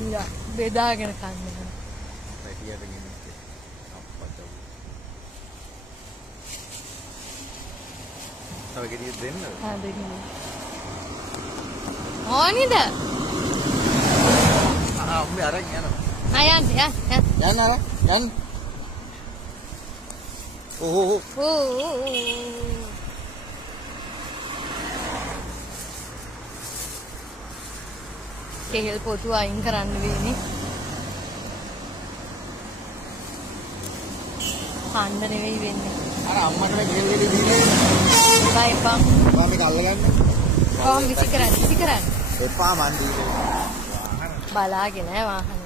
නිලා බෙදාගෙන කන්න. පැටියට ගෙනිච්ච. අප්පට. තව ගෙඩියක් දෙන්නද? හා දෙන්න. ඕනිද? උඹ අරන් යනවා. යන්න. යන්න අර යන්න. ඕ. කෙහෙල් පොතු අයින් කරන්න වෙන්නේ. කන්න නෙවෙයි වෙන්නේ. අර අම්මට මේ ගෙල් ගෙඩි දීලා එපා. මම මේක අල්ලගන්න. කොහොම විසි කරන්නේ? එපා මන් දීලා. බලාගෙන වාහන.